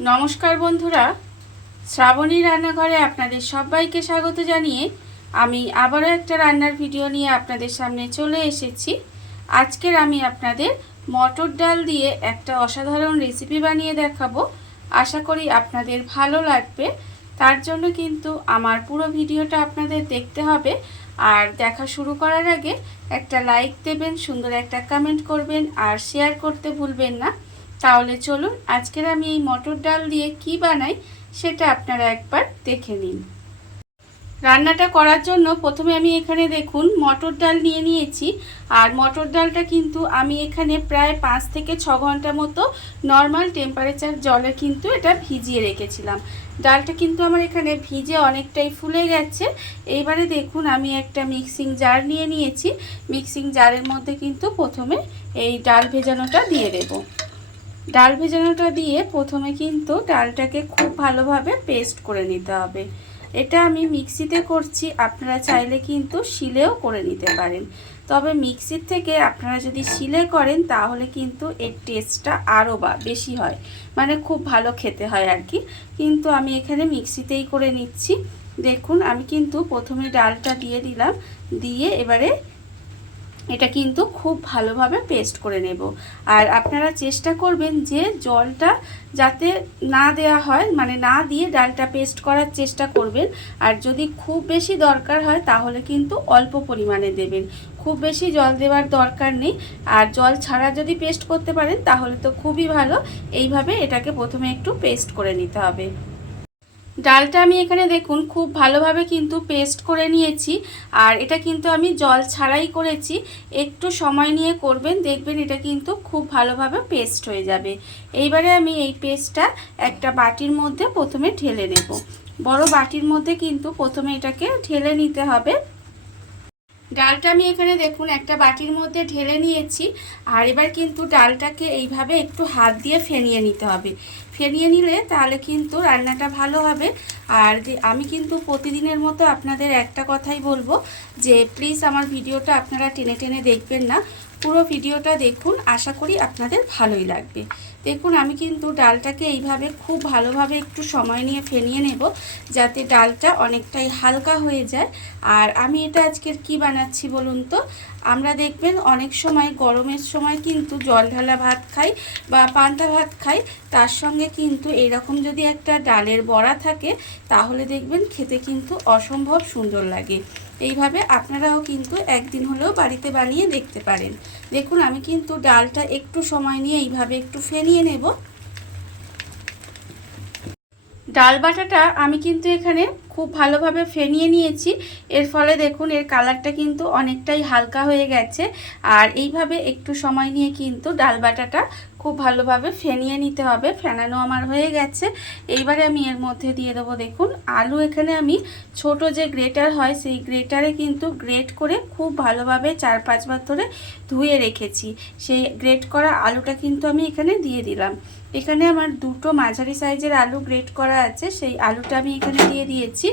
নমস্কার বন্ধুরা, শ্রাবণী রান্নাঘরে আপনাদের সবাইকে স্বাগত জানিয়ে আমি আবারও একটা রান্নার ভিডিও নিয়ে আপনাদের সামনে চলে এসেছি। আজকের আমি আপনাদের মটর ডাল দিয়ে একটা অসাধারণ রেসিপি বানিয়ে দেখাবো। আশা করি আপনাদের ভালো লাগবে। তার জন্য কিন্তু আমার পুরো ভিডিওটা আপনাদের দেখতে হবে। আর দেখা শুরু করার আগে একটা লাইক দেবেন, সুন্দর একটা কমেন্ট করবেন আর শেয়ার করতে ভুলবেন না। তাহলে চলুন আজকের আমি এই মটর ডাল দিয়ে কি বানাই সেটা আপনারা একবার দেখে নিন। রান্নাটা করার জন্য প্রথমে আমি এখানে দেখুন মটর ডাল নিয়ে নিয়েছি। আর মটর ডালটা কিন্তু আমি এখানে প্রায় 5 থেকে 6 ঘন্টা মতো নর্মাল টেম্পারেচার জলে কিন্তু এটা ভিজিয়ে রেখেছিলাম। ডালটা কিন্তু আমার এখানে ভিজে অনেকটাই ফুলে গেছে। এইবারে দেখুন আমি একটা মিক্সিং জার নিয়ে নিয়েছি। মিক্সিং জারের মধ্যে কিন্তু প্রথমে এই ডাল ভেজানোটা দিয়ে দেবো। ডাল ভেজানোটা দিয়ে প্রথমে কিন্তু ডালটাকে খুব ভালোভাবে পেস্ট করে নিতে হবে। এটা আমি মিক্সিতে করছি, আপনারা চাইলে কিন্তু শিলেও করে নিতে পারেন। তবে মিক্সির থেকে আপনারা যদি শিলে করেন তাহলে কিন্তু এর টেস্টটা আরও বেশি হয়, মানে খুব ভালো খেতে হয় আর কি। কিন্তু আমি এখানে মিক্সিতেই করে নিচ্ছি। দেখুন আমি কিন্তু প্রথমে ডালটা দিয়ে দিলাম, দিয়ে এবারে এটা কিন্তু খুব ভালোভাবে পেস্ট করে নেব। আর আপনারা চেষ্টা করবেন যে জলটা যাতে না দেয়া হয়, মানে না দিয়ে ডালটা পেস্ট করার চেষ্টা করবেন। আর যদি খুব বেশি দরকার হয় তাহলে কিন্তু অল্প পরিমাণে দেবেন, খুব বেশি জল দেওয়ার দরকার নেই। আর জল ছাড়া যদি পেস্ট করতে পারেন তাহলে তো খুবই ভালো। এইভাবে এটাকে প্রথমে একটু পেস্ট করে নিতে হবে। ডালটা আমি এখানে দেখুন খুব ভালোভাবে কিন্তু পেস্ট করে নিয়েছি। আর এটা কিন্তু আমি জল ছাড়াই করেছি। একটু সময় নিয়ে করবেন, দেখবেন এটা কিন্তু খুব ভালোভাবে পেস্ট হয়ে যাবে। এইবারে আমি এই পেস্টটা একটা বাটির মধ্যে প্রথমে ঢেলে নেব। বড় বাটির মধ্যে কিন্তু প্রথমে এটাকে ঢেলে নিতে হবে। ডালটা আমি এখানে দেখুন একটা বাটির মধ্যে ঢেলে নিয়েছি। আর এবার কিন্তু ডালটাকে এইভাবে একটু হাত দিয়ে ফেনিয়ে নিতে হবে। ফেনিয়ে নিলে তাহলে কিন্তু রান্নাটা ভালো হবে। আর আমি কিন্তু প্রতিদিনের মতো আপনাদের একটা কথাই বলবো যে প্লিজ আমার ভিডিওটা আপনারা টেনে টেনে দেখবেন না, পুরো ভিডিওটা দেখুন, আশা করি আপনাদের ভালোই লাগবে। দেখুন আমি কিন্তু ডালটাকে এইভাবে খুব ভালোভাবে একটু সময় নিয়ে ফেনিয়ে নেব, যাতে ডালটা অনেকটাই হালকা হয়ে যায়। আর আমি এটা আজকের কি বানাচ্ছি বলুন তো, আমরা দেখবেন অনেক সময় গরমের সময় কিন্তু জল ঢালা ভাত খাই বা পান্তা ভাত খাই, তার সঙ্গে কিন্তু এরকম যদি একটা ডালের বড়া থাকে তাহলে দেখবেন খেতে কিন্তু অসম্ভব সুন্দর লাগে। এইভাবে আপনারাও কিন্তু একদিন হলেও বাড়িতে বানিয়ে দেখতে পারেন। দেখুন আমি কিন্তু ডালটা একটু সময় নিয়ে এইভাবে একটু ফেনিয়ে নেব। ডাল বাটাটা আমি কিন্তু এখানে খুব ভালোভাবে ফেনিয়ে নিয়েছি। এর ফলে দেখুন এর কালারটা কিন্তু অনেকটাই হালকা হয়ে গেছে। আর এইভাবে একটু সময় নিয়ে কিন্তু ডাল বাটাটা খুব ভালোভাবে ফেনিয়ে নিতে হবে। ফেনানো আমার হয়ে গেছে। এইবারে আমি এর মধ্যে দিয়ে দেবো দেখুন আলু। এখানে আমি ছোট যে গ্রেটার হয় সেই গ্রেটারে কিন্তু গ্রেট করে খুব ভালোভাবে 4-5 বার ধরে ধুয়ে রেখেছি। সেই গ্রেট করা আলুটা কিন্তু আমি এখানে দিয়ে দিলাম। এখানে আমার দুটো মাঝারি সাইজের আলু গ্রেট করা আছে, সেই আলুটা আমি এখানে দিয়ে দিয়েছি।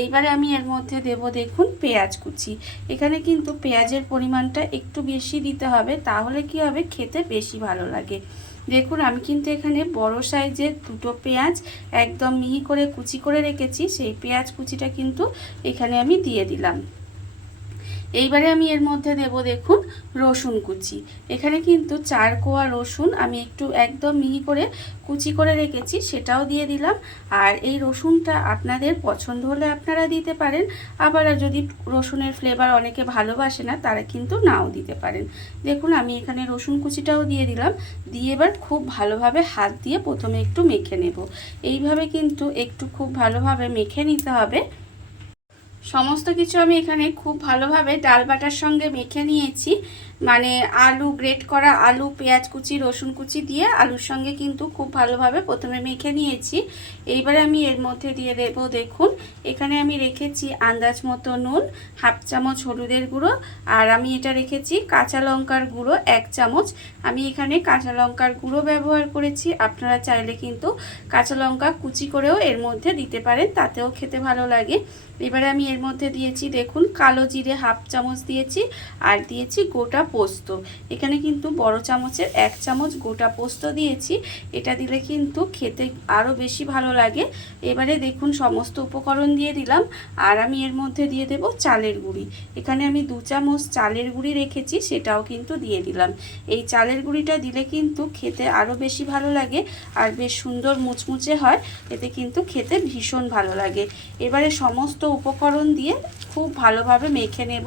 এইবারে আমি এর মধ্যে দেব দেখুন পেঁয়াজ কুচি। এখানে কিন্তু পেঁয়াজের পরিমাণটা একটু বেশি দিতে হবে, তাহলে কি হবে খেতে বেশি ভালো লাগে। দেখুন আমি কিন্তু এখানে বড় সাইজের দুটো পেঁয়াজ একদম মিহি করে কুচি করে রেখেছি, সেই পেঁয়াজ কুচিটা কিন্তু এখানে আমি দিয়ে দিলাম। এইবারে আমি এর মধ্যে দেব দেখুন রসুন কুচি। এখানে কিন্তু 4 কোয়া রসুন আমি একটু একদম মিহি করে কুচি করে রেখেছি, সেটাও দিয়ে দিলাম। আর এই রসুনটা আপনাদের পছন্দ হলে আপনারা দিতে পারেন, আবার যদি রসুনের ফ্লেভার অনেকে ভালোবাসে না তারা কিন্তু নাও দিতে পারেন। দেখুন আমি এখানে রসুন কুচিটাও দিয়ে দিলাম। দিয়ে এবার খুব ভালোভাবে হাত দিয়ে প্রথমে একটু মেখে নেব। এইভাবে কিন্তু একটু খুব ভালোভাবে মেখে নিতে হবে। সমস্ত কিছু আমি এখানে খুব ভালোভাবে ডাল বাটার সঙ্গে মেখে নিয়েছি। মানে আলু গ্রেট করা আলু, পেঁয়াজ কুচি, রসুন কুচি দিয়ে আলুর সঙ্গে কিন্তু খুব ভালোভাবে প্রথমে মেখে নিয়েছি। এইবারে আমি এর মধ্যে দিয়ে দেব দেখুন এখানে আমি রেখেছি আন্দাজ মতো নুন, 1/2 চামচ হলুদের গুঁড়ো, আর আমি এটা রেখেছি কাঁচা লঙ্কার গুঁড়ো 1 চামচ। আমি এখানে কাঁচা লঙ্কার গুঁড়ো ব্যবহার করেছি, আপনারা চাইলে কিন্তু কাঁচা লঙ্কা কুচি করেও এর মধ্যে দিতে পারেন, তাতেও খেতে ভালো লাগে। এবারে আমি এর মধ্যে দিয়েছি দেখুন কালো জিরে হাফ চামচ দিয়েছি, আর দিয়েছি গোটা পোস্ত। এখানে কিন্তু বড় চামচের 1 চামচ গোটা পোস্ত দিয়েছি। এটা দিলে কিন্তু খেতে আরও বেশি ভালো লাগে। এবারে দেখুন সমস্ত উপকরণ দিয়ে দিলাম, আর আমি এর মধ্যে দিয়ে দেব চালের গুঁড়ি। এখানে আমি 2 চামচ চালের গুঁড়ি রেখেছি, সেটাও কিন্তু দিয়ে দিলাম। এই চালের গুঁড়িটা দিলে কিন্তু খেতে আরও বেশি ভালো লাগে, আর বেশ সুন্দর মুচমুচে হয়। এতে কিন্তু খেতে ভীষণ ভালো লাগে। এবারে সমস্ত উপকরণ দিয়ে খুব ভালোভাবে মেখে নেব।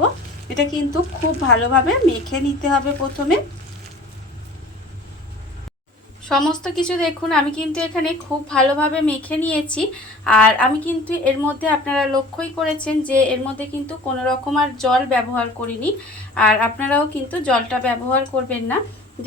এটা কিন্তু খুব ভালোভাবে মেখে নিতে হবে প্রথমে। সমস্ত কিছু দেখুন আমি কিন্তু এখানে খুব ভালোভাবে মেখে নিয়েছি। আর আমি কিন্তু এর মধ্যে আপনারা লক্ষ্যই করেছেন যে এর মধ্যে কিন্তু কোনো রকম আর জল ব্যবহার করিনি, আর আপনারাও কিন্তু জলটা ব্যবহার করবেন না।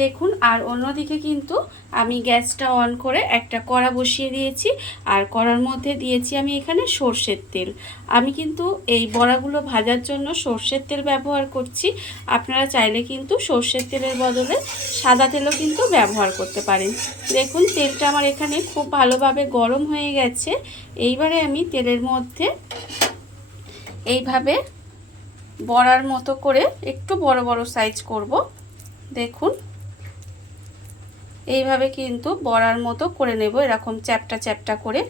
দেখুন, আর অন্যদিকে কিন্তু আমি গ্যাসটা অন করে একটা কড়া বসিয়ে দিয়েছি, আর কড়ার মধ্যে দিয়েছি আমি এখানে সর্ষের তেল। আমি কিন্তু এই বড়াগুলো ভাজার জন্য সর্ষের তেল ব্যবহার করছি। আপনারা চাইলে কিন্তু সর্ষের তেলের বদলে সাদা তেলও কিন্তু ব্যবহার করতে পারেন। দেখুন তেলটা আমার এখানে খুব ভালোভাবে গরম হয়ে গেছে। এইবারে আমি তেলের মধ্যে এইভাবে বড়ার মতো করে একটু বড় বড় সাইজ করব। দেখুন এইভাবে কিন্তু বড়ার মতো করে নেব, এরকম চ্যাপটা চ্যাপটা করে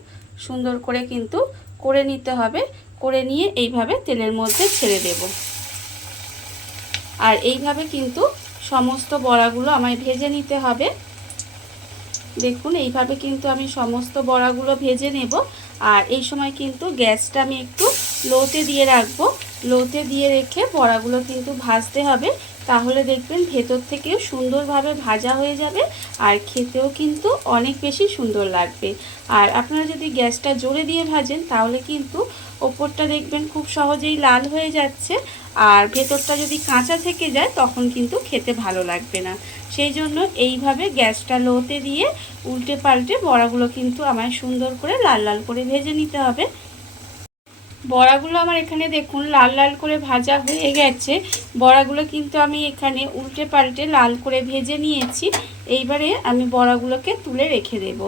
সুন্দর করে কিন্তু করে নিতে হবে। করে নিয়ে এইভাবে তেলের মধ্যে ছেড়ে দেব। আর এইভাবে কিন্তু সমস্ত বড়াগুলো আমায় ভেজে নিতে হবে। দেখুন এইভাবে কিন্তু আমি সমস্ত বড়াগুলো ভেজে নেব। আর এই সময় কিন্তু গ্যাসটা আমি একটু লোতে দিয়ে রাখবো। লোতে দিয়ে রেখে বড়াগুলো কিন্তু ভাজতে হবে, তাহলে দেখবেন ভেতর থেকেও সুন্দরভাবে ভাজা হয়ে যাবে, আর খেতেও কিন্তু অনেক বেশি সুন্দর লাগবে। আর আপনারা যদি গ্যাসটা জোরে দিয়ে ভাজেন তাহলে কিন্তু ওপরটা দেখবেন খুব সহজেই লাল হয়ে যাচ্ছে, আর ভেতরটা যদি কাঁচা থেকে যায় তখন কিন্তু খেতে ভালো লাগবে না। সেই জন্য এইভাবে গ্যাসটা লোতে দিয়ে উল্টে পাল্টে বড়াগুলো কিন্তু আমায় সুন্দর করে লাল লাল করে ভেজে নিতে হবে। বড়াগুলো আমার এখানে দেখুন লাল লাল করে ভাজা হয়ে গেছে। বড়াগুলো কিন্তু আমি এখানে উল্টে পাল্টে লাল করে ভেজে নিয়েছি। এইবারে আমি বড়াগুলোকে তুলে রেখে দেব।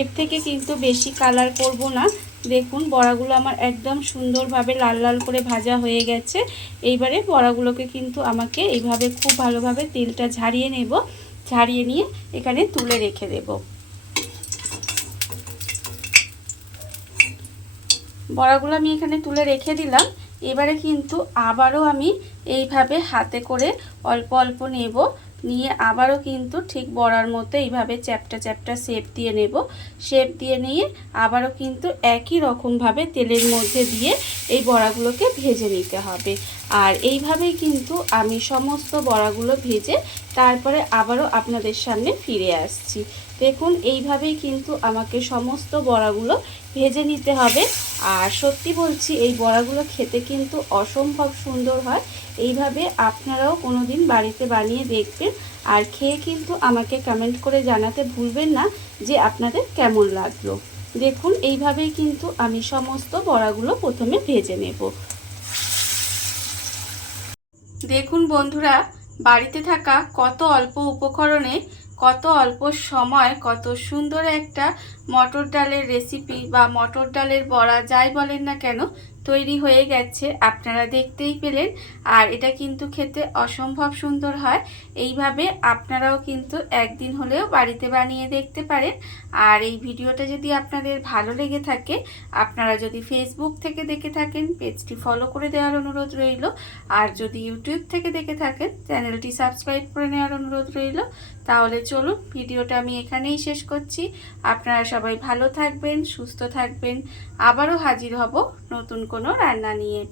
এর থেকে কিন্তু বেশি কালার করব না। দেখুন বড়াগুলো আমার একদম সুন্দরভাবে লাল লাল করে ভাজা হয়ে গেছে। এইবারে বড়াগুলোকে কিন্তু আমাকে এইভাবে খুব ভালোভাবে তেলটা ঝারিয়ে নেব। ঝারিয়ে নিয়ে এখানে তুলে রেখে দেব। বড়াগুলো আমি এখানে তুলে রেখে দিলাম। এবারে কিন্তু আবারও আমি এইভাবে হাতে করে অল্প অল্প নেব, নিয়ে আবারও কিন্তু ঠিক বড়ার মতো এইভাবে চ্যাপটা চ্যাপটা শেপ দিয়ে নেব। শেপ দিয়ে নিয়ে আবারও কিন্তু একই রকমভাবে তেলের মধ্যে দিয়ে এই বড়াগুলোকে ভেজে নিতে হবে। আর এইভাবেই কিন্তু আমি সমস্ত বড়াগুলো ভেজে তারপরে আবারও আপনাদের সামনে ফিরে আসছি। দেখুন এইভাবেই কিন্তু আমাকে সমস্ত বড়াগুলো ভেজে নিতে হবে। আর সত্যি বলছি এই বড়াগুলো খেতে কিন্তু অসম্ভব সুন্দর হয়। এইভাবে আপনারাও কোনোদিন বাড়িতে বানিয়ে দেখবেন, আর খেয়ে কিন্তু আমাকে কমেন্ট করে জানাতে ভুলবেন না যে আপনাদের কেমন লাগলো। দেখুন এইভাবেই কিন্তু আমি সমস্ত বড়াগুলো প্রথমে ভেজে নেব। দেখুন বন্ধুরা, বাড়িতে থাকা কত অল্প উপকরণে কত অল্প সময় কত সুন্দর একটা মটর ডালের রেসিপি বা মটর ডালের বড়া যাই বলেন না কেন তৈরি হয়ে গেছে, আপনারা দেখতেই পেলেন। আর এটা কিন্তু খেতে অসম্ভব সুন্দর হয়। এইভাবে আপনারাও কিন্তু একদিন হলেও বাড়িতে বানিয়ে দেখতে পারেন। আর এই ভিডিওটা যদি আপনাদের ভালো লেগে থাকে, আপনারা যদি ফেসবুক থেকে দেখে থাকেন পেজটি ফলো করে দেওয়ার অনুরোধ রইল। আর যদি ইউটিউব থেকে দেখে থাকেন চ্যানেলটি সাবস্ক্রাইব করে নেওয়ার অনুরোধ রইল। তাহলে চলুন ভিডিওটা আমি এখানেই শেষ করছি। আপনারা সবাই ভালো থাকবেন, সুস্থ থাকবেন। আবারও হাজির হব নতুন কোনো রান্না নিয়ে।